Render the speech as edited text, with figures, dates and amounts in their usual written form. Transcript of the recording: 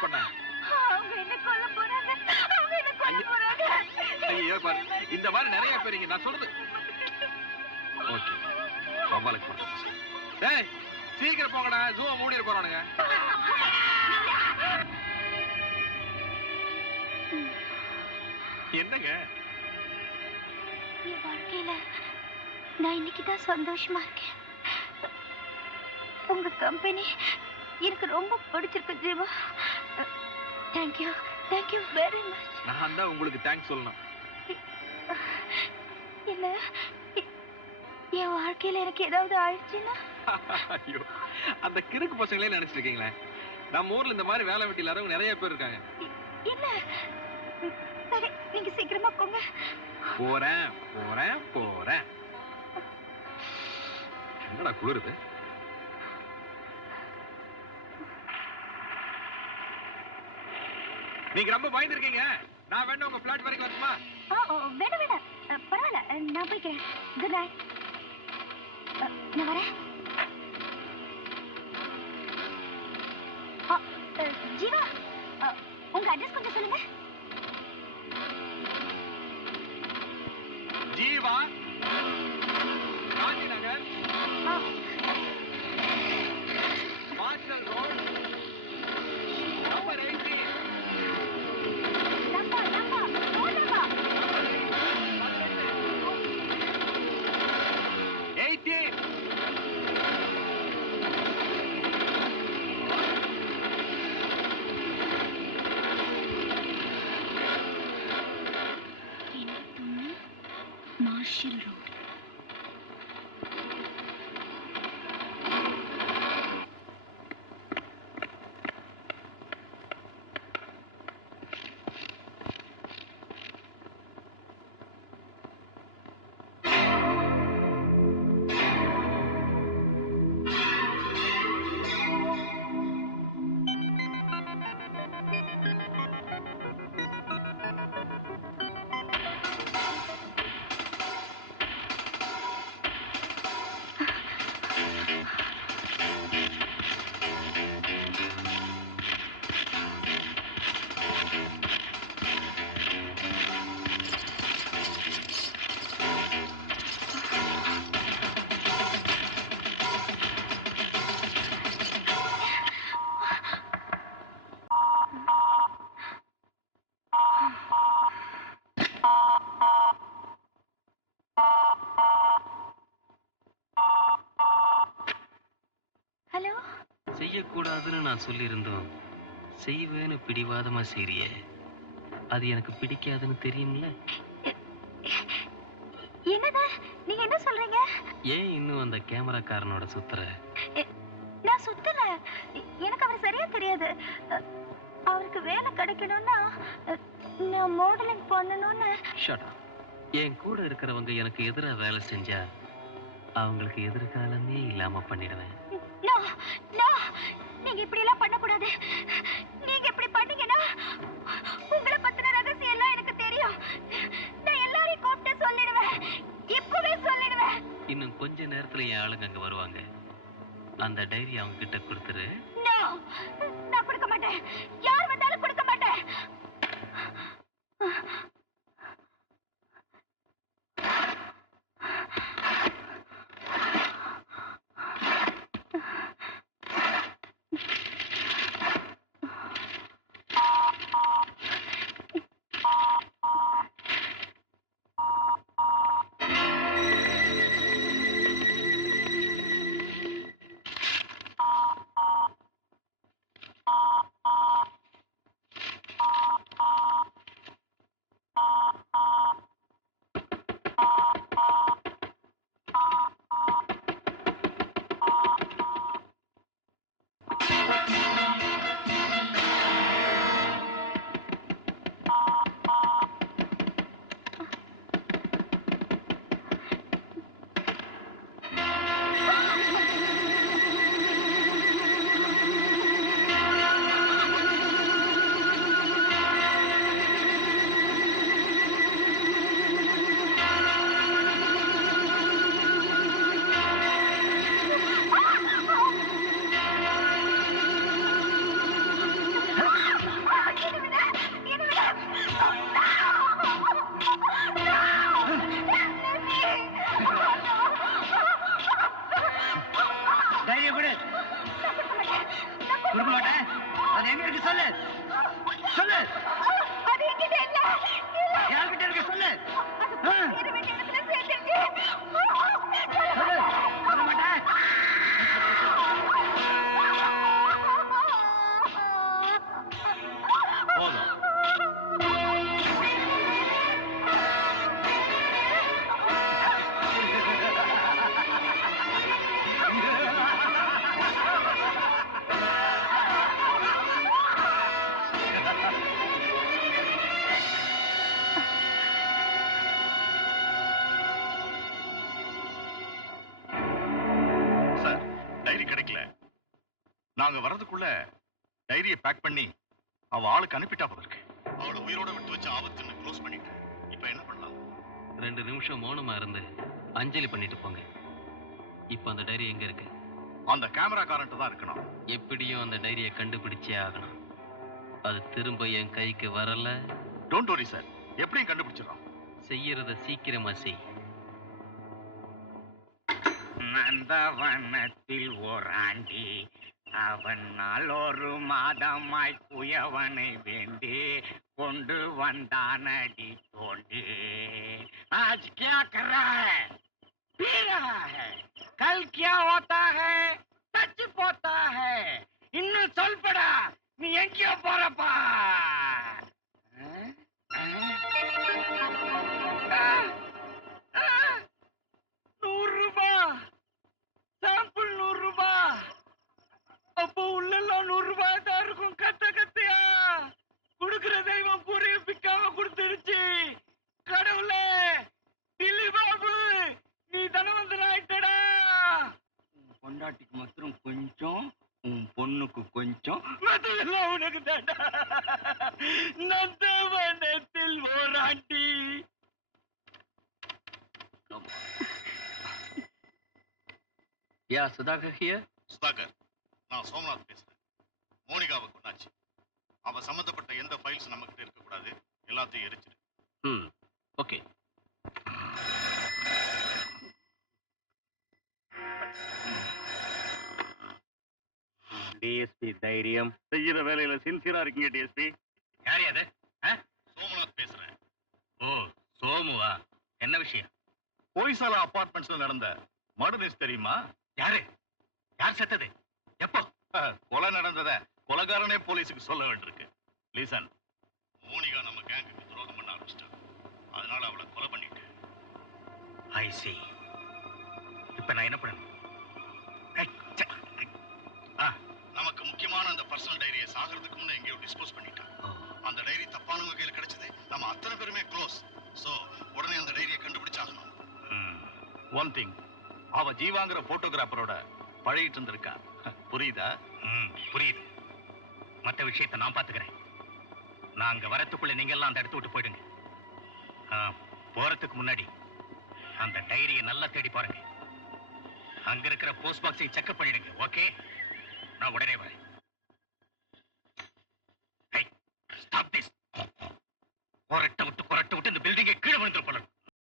Shoot பண்ண? அவங்க என்ன கொல்ல போறாங்க. அவங்க என்ன கொல்ல போறாங்க. ஐயோ பாரு, இந்த மாதிரி நிறைய பேர் நான் சொல்றது. ஓகே, சவாலுக்கு போறேன். டேய் சீக்கிரம் போங்கடா, ஜூவை மூடிட போறானுங்க. என்னங்க? என் வாழ்க்கையில நான் இன்னைக்கு தான் சந்தோஷமா இருக்கேன். உங்க கம்பெனி எனக்கு ரொம்ப பிடிச்சிருக்கு Jeeva. Thank you, thank you very much. நான் தான் உங்களுக்கு தேங்க்ஸ் சொல்லணும். இல்ல, என் வாழ்க்கையில எனக்கு ஏதாவது ஆயிடுச்சுன்னா? ஐயோ, அந்த கிறுக்கு பசங்களே நினைச்சிட்டு இருக்கீங்களே. நம்ம ஊர்ல இந்த மாதிரி வேலை வெட்டி இல்லாதவங்க நிறைய பேர் இருக்காங்க. இல்ல, சரி நீங்க சீக்கிரமா போங்க. போறேன் போறேன் போறேன். என்னடா குளிருது? நீங்க ரொம்ப பயந்துருக்கீங்க. நான் வேணா உங்க பிளாட் வரைக்கும் வரட்டுமா? வேணாம் வேணாம், பரவாயில்ல, நான் போய்க்கிறேன். Good night. நான் வரேன். ஜீவா, உங்க அட்ரஸ் கொஞ்சம் சொல்லுங்க. Jeeva, Gandhi Nagar, Marshall road, number 80. Marshall road. Hello. செய்யக்கூடாதுன்னு நான் சொல்லியிருந்தோம், செய்வேன்னு பிடிவாதமா செய்றியே, அது எனக்கு பிடிக்காதுன்னு தெரியும்ல. என்னது நீங்க என்ன சொல்றீங்க? ஏன் இன்னும் அந்த கேமராக்காரனோட சுத்துற? நான் சுத்தல. எனக்கு அவர் சரியா தெரியாது. அவருக்கு வேலை கிடைக்கணும்னா நான் மாடலிங் பண்ணணும்னு. Shut up. என் கூட இருக்கிறவங்க எனக்கு எதிரா வேலை செஞ்சா அவங்களுக்கு எதிர்காலமே இல்லாம பண்ணிடுவேன். நீங்க இப்படி எல்லாம் பண்ணக்கூடாது. நீங்க இப்படி பண்ணீங்கன்னா உங்களை பத்தின ரகசியம் எல்லாம் எனக்கு தெரியும். நான் எல்லாரையும் கூப்பிட்டு சொல்லிடுவேன். இப்பவே சொல்லிடுவேன். இன்னும் கொஞ்ச நேரத்துல என் ஆளுங்க அங்க வருவாங்க. அந்த டைரி அவங்க கிட்ட கொடுத்துரு. நான் கொடுக்க மாட்டேன். யார் வந்தாலும் கொடுக்க மாட்டேன். இருக்கு சொல்லு சொல்லு. அது என்கிட்ட இல்ல. யார்கிட்ட இருக்கு சொல்லு. இது வேண்டிய இடத்துல சேர்த்திருக்கு. சொல்லு. சொல்ல மாட்டேன். போதும். சார், டைரி கிடைக்கல. நாங்க வர்றதுக்குள்ள டைரியை பேக் பண்ணி அவ ஆளுக்கு அனுப்பிட்டா போல இருக்கு. அவளை உயிரோட விட்டு வச்ச ஆபத்துன்னு க்ளோஸ் பண்ணிட்டு இப்ப என்ன பண்ணலாம்? 2 நிமிஷம் மௌனமா இருந்து அஞ்சலி பண்ணிட்டு போங்க. இப்போ அந்த டைரி எங்க இருக்கு? அந்த கேமராக்காரன்ட்ட தான் இருக்கணும். எப்படியும் அந்த டைரியை கண்டுபிடிச்சே ஆகணும். அது திரும்ப என் கைக்கு வரல. டோன்ட் வரி சார், எப்படியும் கண்டுபிடிச்சிடறோம். செய்யறத சீக்கிரமா செய். நந்தவனத்தில் ஓராண்டி அவன் நாளொரு மாதமாய் குயவனை வேண்டி கொண்டு வந்தானடி தோண்டி. आज क्या कर रहा है? पी रहा है. कल क्या होता है? தச்சு போத்தா है. இன்னும் சொல்படா, நீ எங்கேயோ போறப்பா. ₹100 சாம்பிள் ₹100. அப்போ உள்ளெல்லாம் ₹100 தான் இருக்கும். கத்தையா குடுக்கிற தெய்வம் புரிய பிக்காம கொடுத்துடுச்சு. கடவுளே, தில்லி பாபு, நீ தனவந்தன் ஆயிட்டடா. உன் பொண்டாட்டிக்கு மாத்திரம் கொஞ்சம், உன் பொண்ணுக்கு கொஞ்சம், மத்ததெல்லாம் உனக்கு தாண்டா. நந்தவனத்தில் ஓராண்டி. யா சுதாகர் ஹியர். சுதாகர், நான் சோமநாத் பேசுறேன். மோனிகாவை கொண்டாச்சு. அவ சம்பந்தப்பட்ட எந்த ஃபைல்ஸ் நம்ம கிட்ட இருக்க கூடாது. எல்லாத்தையும் எரிச்சிரு. ஓகே. டிஎஸ்பி தைரியம். செய்யற வேலையில சின்சியரா இருக்கீங்க டிஎஸ்பி. யார் அது? சோமநாத் பேசுறேன். ஓ, சோமுவா? என்ன விஷயம்? போய்சாலா அபார்ட்மெண்ட்ஸ்ல நடந்த மர்டர் தெரியுமா? யாரு? யார் செத்தது? எப்போ? கொலை நடந்தத கொலைகாரனே போலீஸுக்கு சொல்ல வேண்டியிருக்கு. லிசன், மோனிகா நம்ம கேங்குக்கு துரோகம் பண்ண ஆரம்பிச்சிட்டா. அதனால அவளை கொலை பண்ணிட்டு. ஐ see. இப்ப நான் என்ன பண்ணணும்? நமக்கு முக்கியமான அந்த பர்சனல் டைரியை சாகிறதுக்கு முன்ன எங்கேயோ டிஸ்போஸ் பண்ணிட்டான். அந்த டைரி தப்பானவங்க கையில் கிடைச்சது. நம்ம அத்தனை பேருமே க்ளோஸ். சோ உடனே அந்த டைரியை கண்டுபிடிச்சாகணும். ஒன் திங், அவ ஜீவாங்கிற போட்டோகிராஃபரோட பழகிட்டு இருந்திருக்கா. புரியுதா? புரியுது. மற்ற விஷயத்தை நான் பாத்துக்கிறேன். நான் அங்க வரத்துக்குள்ள நீங்க எல்லாம் அந்த இடத்த விட்டு போயிடுங்க. போறதுக்கு முன்னாடி அந்த டைரியை நல்லா தேடி பாருங்க. அங்க இருக்கிற போஸ்ட் பாக்ஸை செக்அப் பண்ணிடுங்க. ஓகே, நான் உடனே வரேன்.